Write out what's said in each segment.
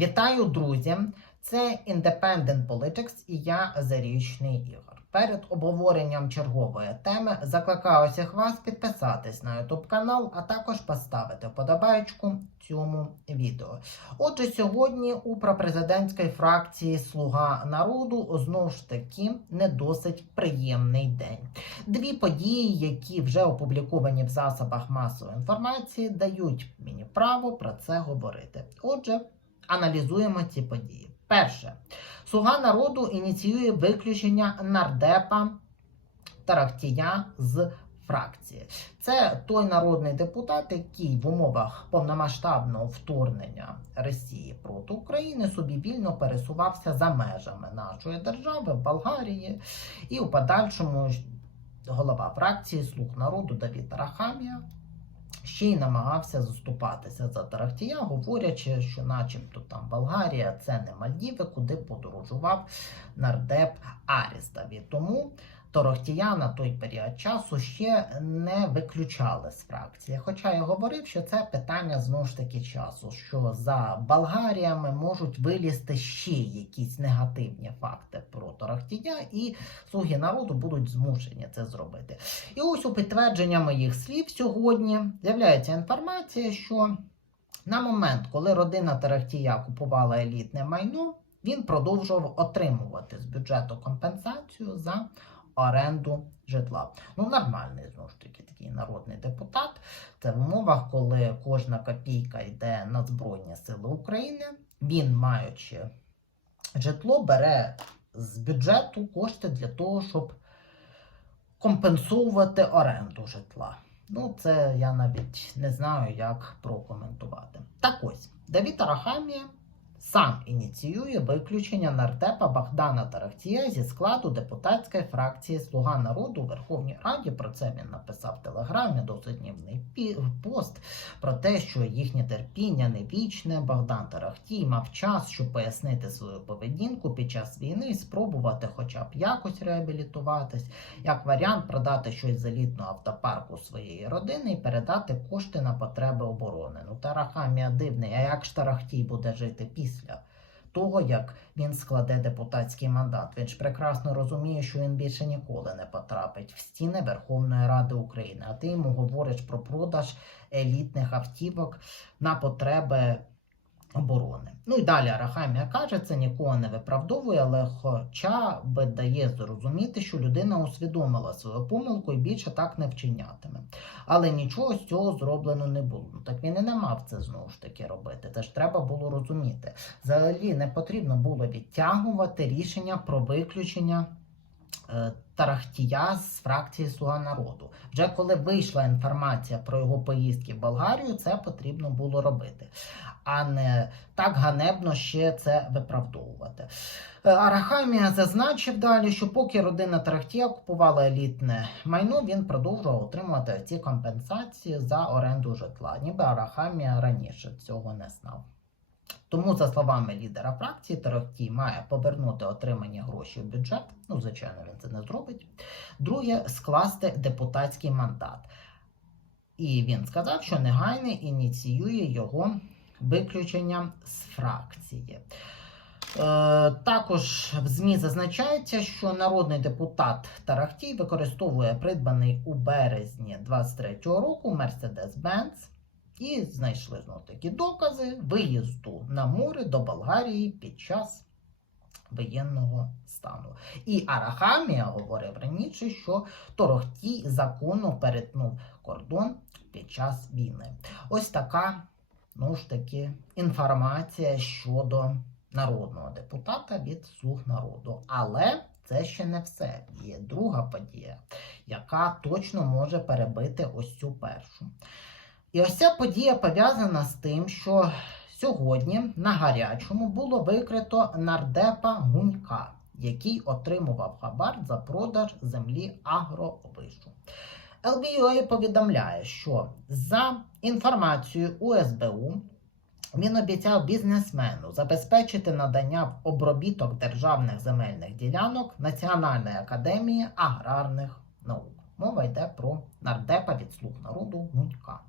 Вітаю, друзі! Це Independent Politics і я Зарічний Ігор. Перед обговоренням чергової теми закликаю всіх вас підписатись на YouTube канал, а також поставити вподобайку цьому відео. Отже, сьогодні у пропрезидентській фракції Слуга народу знову ж таки не досить приємний день. Дві події, які вже опубліковані в засобах масової інформації, дають мені право про це говорити. Отже, аналізуємо ці події. Перше, Слуга народу ініціює виключення нардепа Тарахтія з фракції. Це той народний депутат, який в умовах повномасштабного вторгнення Росії проти України собі вільно пересувався за межами нашої держави в Болгарії, і у подальшому голова фракції Слуг народу Давід Рахамія ще й намагався заступатися за Тарахтія, говорячи, що, начебто, там Болгарія це не Мальдіви, куди подорожував нардеп Арістові. Тому Торохтія на той період часу ще не виключали з фракції. Хоча я говорив, що це питання знову ж таки часу, що за Болгаріями можуть вилізти ще якісь негативні факти про Торохтія, і слуги народу будуть змушені це зробити. І ось у підтвердження моїх слів сьогодні з'являється інформація, що на момент, коли родина Тарахтія купувала елітне майно, він продовжував отримувати з бюджету компенсацію за оренду житла. Ну, нормальний знову ж таки такий народний депутат. Це в умовах, коли кожна копійка йде на Збройні Сили України. Він, маючи житло, бере з бюджету кошти для того, щоб компенсувати оренду житла. Ну, це я навіть не знаю, як прокоментувати. Так ось, Давід Арахамія сам ініціює виключення нардепа Богдана Тарахтія зі складу депутатської фракції Слуга народу у Верховній Раді. Про це він написав в телеграмі досить пост про те, що їхнє терпіння не вічне. Богдан Тарахтій мав час, щоб пояснити свою поведінку під час війни і спробувати, хоча б якось реабілітуватись, як варіант продати щось з елітного автопарку своєї родини і передати кошти на потреби оборони. Ну Тарахамія дивний, а як ж Тарахтій буде жити після? Після того, як він складе депутатський мандат. Він ж прекрасно розуміє, що він більше ніколи не потрапить в стіни Верховної Ради України. А ти йому говориш про продаж елітних автівок на потреби. Оборони. Ну і далі Арахамія каже, це нікого не виправдовує, але хоча би дає зрозуміти, що людина усвідомила свою помилку і більше так не вчинятиме. Але нічого з цього зроблено не було. Ну так він і не мав це знову ж таки робити. Це ж треба було розуміти. Взагалі не потрібно було відтягувати рішення про виключення. Е, Тарахтія з фракції Слуга народу. Вже коли вийшла інформація про його поїздки в Болгарію, це потрібно було робити, а не так ганебно ще це виправдовувати. Е, Арахамія зазначив далі, що поки родина Тарахтія купувала елітне майно, він продовжував отримувати ці компенсації за оренду житла. Ніби Арахамія раніше цього не знав. Тому, за словами лідера фракції, Тарахтій має повернути отримані гроші в бюджет. Ну, звичайно, він це не зробить. Друге, скласти депутатський мандат. І він сказав, що негайно ініціює його виключення з фракції. Е, також в ЗМІ зазначається, що народний депутат Тарахтій використовує придбаний у березні 23-го року Mercedes-Benz і знайшли знову такі докази виїзду на море до Болгарії під час воєнного стану. І Арахамія говорив раніше, що Торохтій законно перетнув кордон під час війни. Ось така ну ж таки інформація щодо народного депутата від слуг народу. Але це ще не все. Є друга подія, яка точно може перебити ось цю першу. І ось ця подія пов'язана з тим, що сьогодні на гарячому було викрито нардепа Гунька, який отримував хабар за продаж землі агровишу. ЛБЮА повідомляє, що за інформацією УСБУ він обіцяв бізнесмену забезпечити надання в обробіток державних земельних ділянок Національної академії аграрних наук. Мова йде про нардепа від слуг народу Мунька.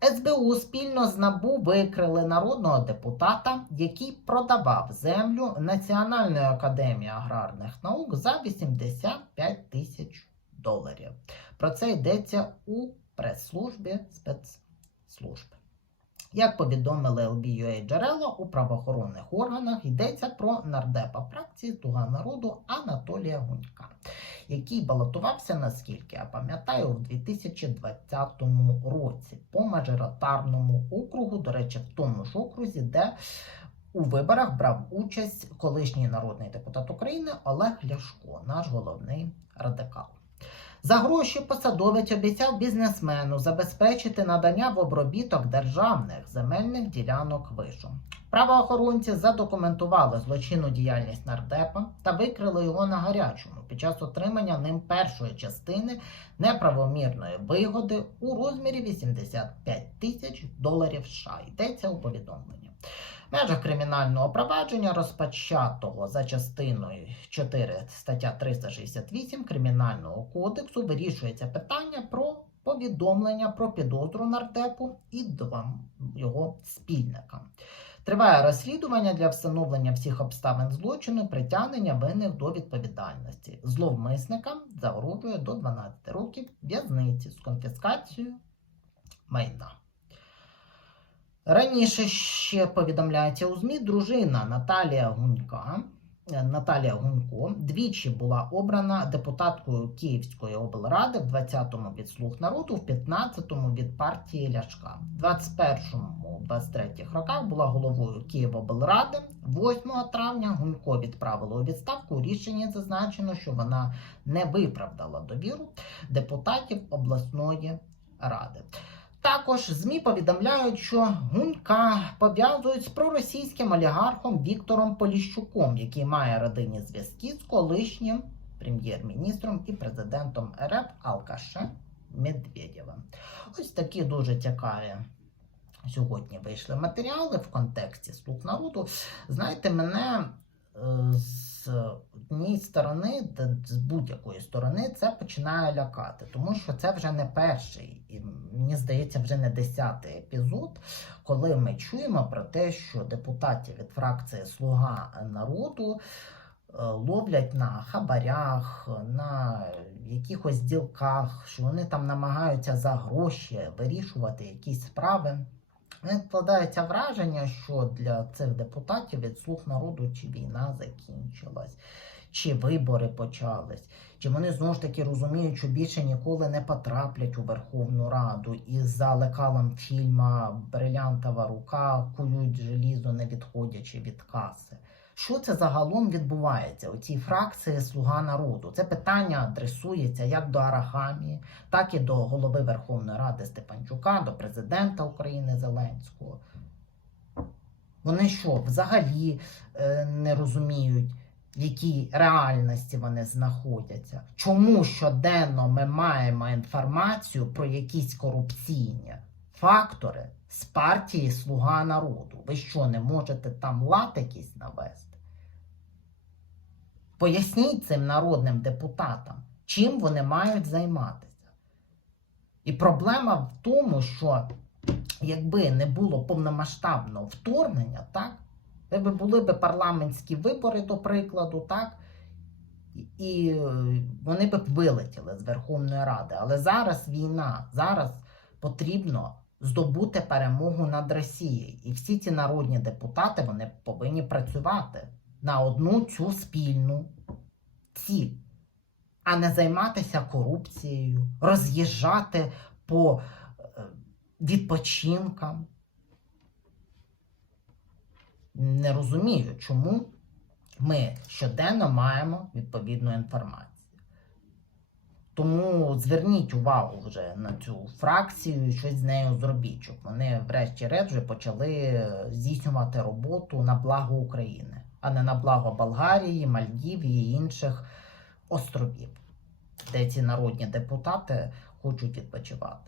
СБУ спільно з НАБУ викрили народного депутата, який продавав землю Національної академії аграрних наук за 85 тисяч доларів. Про це йдеться у прес-службі спецслужби. Як повідомили LBUA джерела у правоохоронних органах, йдеться про нардепа фракції Слуга народу Анатолія Гунька, який балотувався, наскільки я пам'ятаю, у 2020 році по мажоритарному округу, до речі, в тому ж окрузі, де у виборах брав участь колишній народний депутат України Олег Ляшко, наш головний радикал. За гроші посадовець обіцяв бізнесмену забезпечити надання в обробіток державних земельних ділянок вишу. Правоохоронці задокументували злочинну діяльність нардепа та викрили його на гарячому під час отримання ним першої частини неправомірної вигоди у розмірі 85 тисяч доларів США. Йдеться у повідомленні. В межах кримінального провадження, розпочатого за частиною 4 стаття 368 Кримінального кодексу, вирішується питання про повідомлення про підозру нардепу і двом його спільникам. Триває розслідування для встановлення всіх обставин злочину, притягнення винних до відповідальності. Зловмисникам загрожує до 12 років в'язниці з конфіскацією майна. Раніше ще повідомляється у ЗМІ дружина Наталія Гунька. е, Наталія Гунько двічі була обрана депутаткою Київської облради в 20-му від слуг народу, в 15-му від партії Ляшка. В 21-му 23-х роках була головою Києвоблради. 8 травня Гунько відправила у відставку. У рішенні зазначено, що вона не виправдала довіру депутатів обласної ради. Також ЗМІ повідомляють, що Гунька пов'язують з проросійським олігархом Віктором Поліщуком, який має родинні зв'язки з колишнім прем'єр-міністром і президентом РФ Алкашем Медведєвим. Ось такі дуже цікаві сьогодні вийшли матеріали в контексті слуг народу. Знаєте, мене е, з однієї сторони, з будь-якої сторони, це починає лякати, тому що це вже не перший, мені здається, вже не десятий епізод, коли ми чуємо про те, що депутатів від фракції Слуга народу е, ловлять на хабарях, на якихось ділках, що вони там намагаються за гроші вирішувати якісь справи. Мені складається враження, що для цих депутатів від слуг народу чи війна закінчилась, чи вибори почались, чи вони знову ж таки розуміють, що більше ніколи не потраплять у Верховну Раду і за лекалом фільма Брилянтова рука кують желізо, не відходячи від каси. Що це загалом відбувається у цій фракції Слуга народу? Це питання адресується як до Арахамії, так і до голови Верховної Ради Степанчука, до президента України Зеленського. Вони що, взагалі е, не розуміють, в якій реальності вони знаходяться? Чому щоденно ми маємо інформацію про якісь корупційні фактори з партії Слуга народу? Ви що, не можете там лад якийсь навести? Поясніть цим народним депутатам, чим вони мають займатися. І проблема в тому, що якби не було повномасштабного вторгнення, так, якби були б парламентські вибори, до прикладу, так, і- е, вони б вилетіли з Верховної Ради. Але зараз війна, зараз потрібно здобути перемогу над Росією. І всі ці народні депутати вони повинні працювати на одну цю спільну ціль, а не займатися корупцією, роз'їжджати по е, відпочинкам. Не розумію, чому ми щоденно маємо відповідну інформацію. Тому зверніть увагу вже на цю фракцію і щось з нею зробіть, щоб вони, врешті-решт, вже почали здійснювати роботу на благо України, а не на благо Болгарії, Мальдів і інших островів, де ці народні депутати хочуть відпочивати.